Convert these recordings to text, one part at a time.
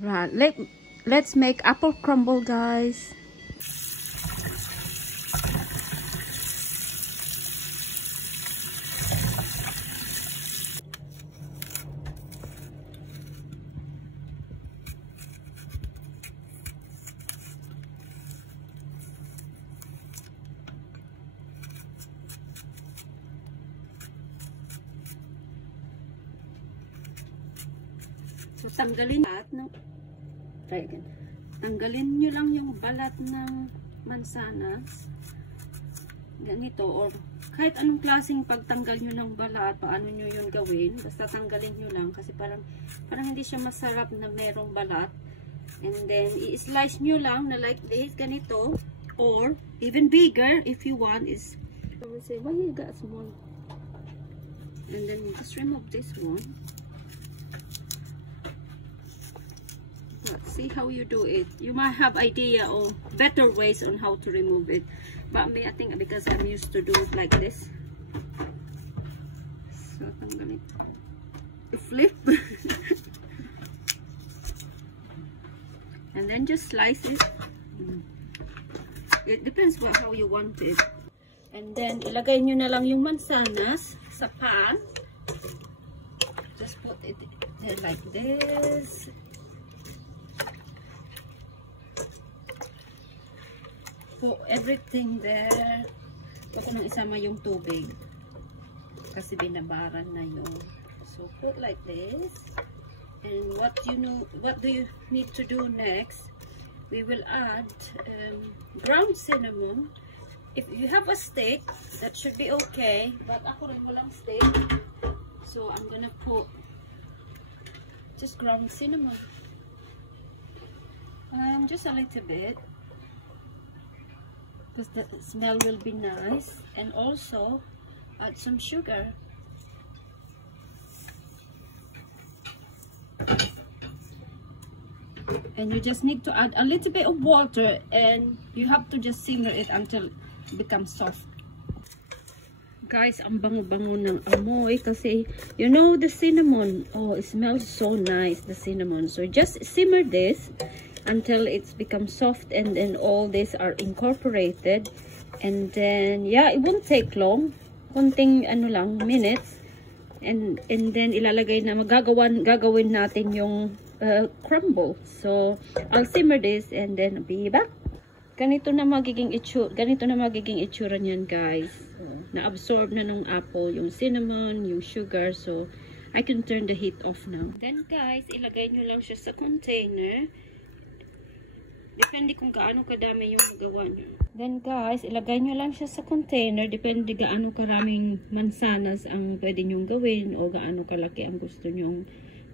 Right, let's make apple crumble, guys. So, tanggalin lahat ng tanggalin nyo lang yung balat ng mansanas. Ganito, or kahit anong klaseng pagtanggal nyo ng balat, paano nyo yun gawin. Basta tanggalin nyo lang kasi parang hindi siya masarap na merong balat. And then, i-slice nyo lang na like this, ganito. Or, even bigger if you want is, I would say, why you got small? And then, just remove this one. Let's see how you do it. You might have idea or better ways on how to remove it. But me, I think because I'm used to do it like this. So, tanggalin. Flip. And then just slice it. It depends how you want it. And then, ilagay nyo na lang yung mansanas sa pan. Just put it there like this. Put everything there. Huwag ko nang isama yung tubig. Kasi binabaran na yun. So, put like this. And what do you need to do next? We will add ground cinnamon. If you have a stick, that should be okay. But ako rin walang stick. So, I'm gonna put just ground cinnamon. Just a little bit. Because the smell will be nice. And also, add some sugar. And you just need to add a little bit of water, and you have to just simmer it until it becomes soft. Guys, ang bango-bango ng amoy kasi you know the cinnamon. Oh, it smells so nice, the cinnamon. So just simmer this until it's become soft, and then all these are incorporated. And then yeah, it won't take long. Konting minutes. And then ilalagay na gagawin natin yung crumble. So I'll simmer this and then be back. Ganito na magiging itsura niyan, guys. So, na-absorb na nung apple yung cinnamon, yung sugar. So I can turn the heat off now. Then guys, ilagay nyo lang siya sa container. Depende kung gaano kadami yung gawa nyo. Then guys, ilagay nyo lang siya sa container. Depende gaano karaming mansanas ang pwede nyong gawin o gaano kalaki ang gusto nyong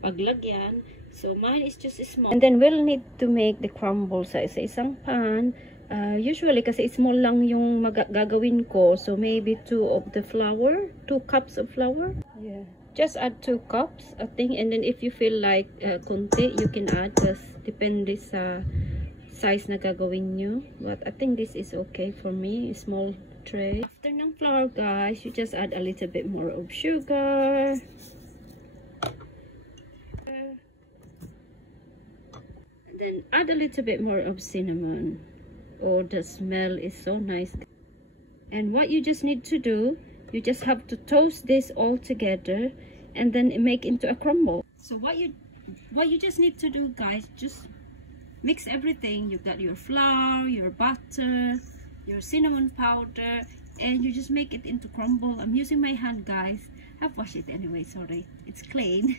paglagyan. So mine is just small. And then we'll need to make the crumble sa isang pan. Usually kasi small lang yung gagawin ko. So maybe 2 cups of flour. Yeah. Just add 2 cups, I think. And then if you feel like konti, you can add. Just depende sa size na gagawin nyo. But I think this is okay for me. Small tray. After ng flour, guys, you just add a little bit more of sugar. And then add a little bit more of cinnamon. Oh, the smell is so nice. And what you just need to do, you just have to toast this all together and then make into a crumble. So what you just need to do, guys, just mix everything. You've got your flour, your butter, your cinnamon powder, and you just make it into crumble. I'm using my hand, guys. I've washed it anyway, sorry. It's clean.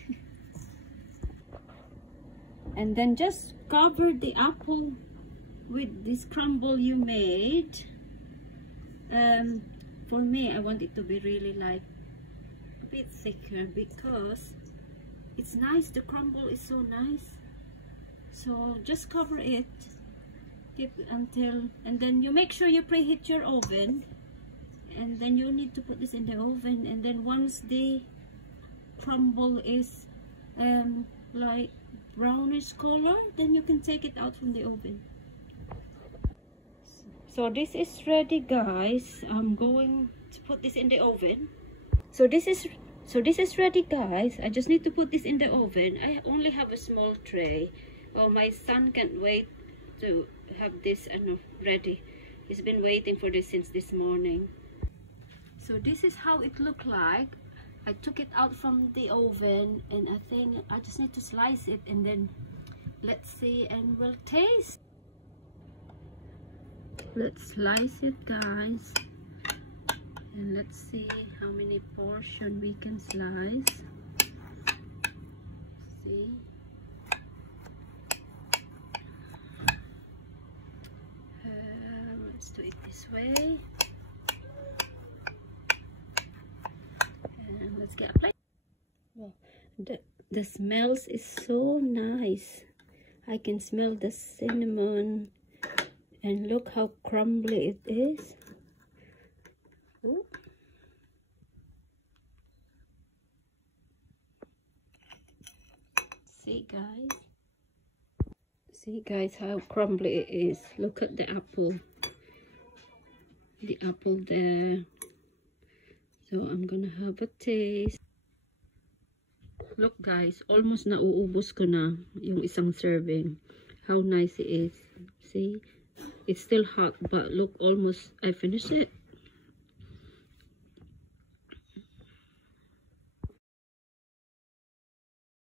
And then just cover the apple with this crumble you made. For me, I want it to be really like a bit thicker because it's nice. The crumble is so nice. So just cover it, keep until, and then you make sure you preheat your oven, and then you need to put this in the oven. And then once the crumble is like brownish color, then you can take it out from the oven. So this is ready, guys. I'm going to put this in the oven. So this is ready, guys. I just need to put this in the oven. I only have a small tray. Oh, my son can't wait to have this ready. He's been waiting for this since this morning. So this is how it looked like. I took it out from the oven, and I think I just need to slice it, and then let's see and we'll taste. Let's slice it, guys, and let's see how many portions we can slice. See, let's do it this way, and let's get a plate. Well, the smells is so nice. I can smell the cinnamon, and look how crumbly it is. Ooh. See guys how crumbly it is. Look at the apple there. So I'm gonna have a taste. Look guys, almost nauubos ko na yung isang serving. How nice it is. See, it's still hot, but look, almost I finished it.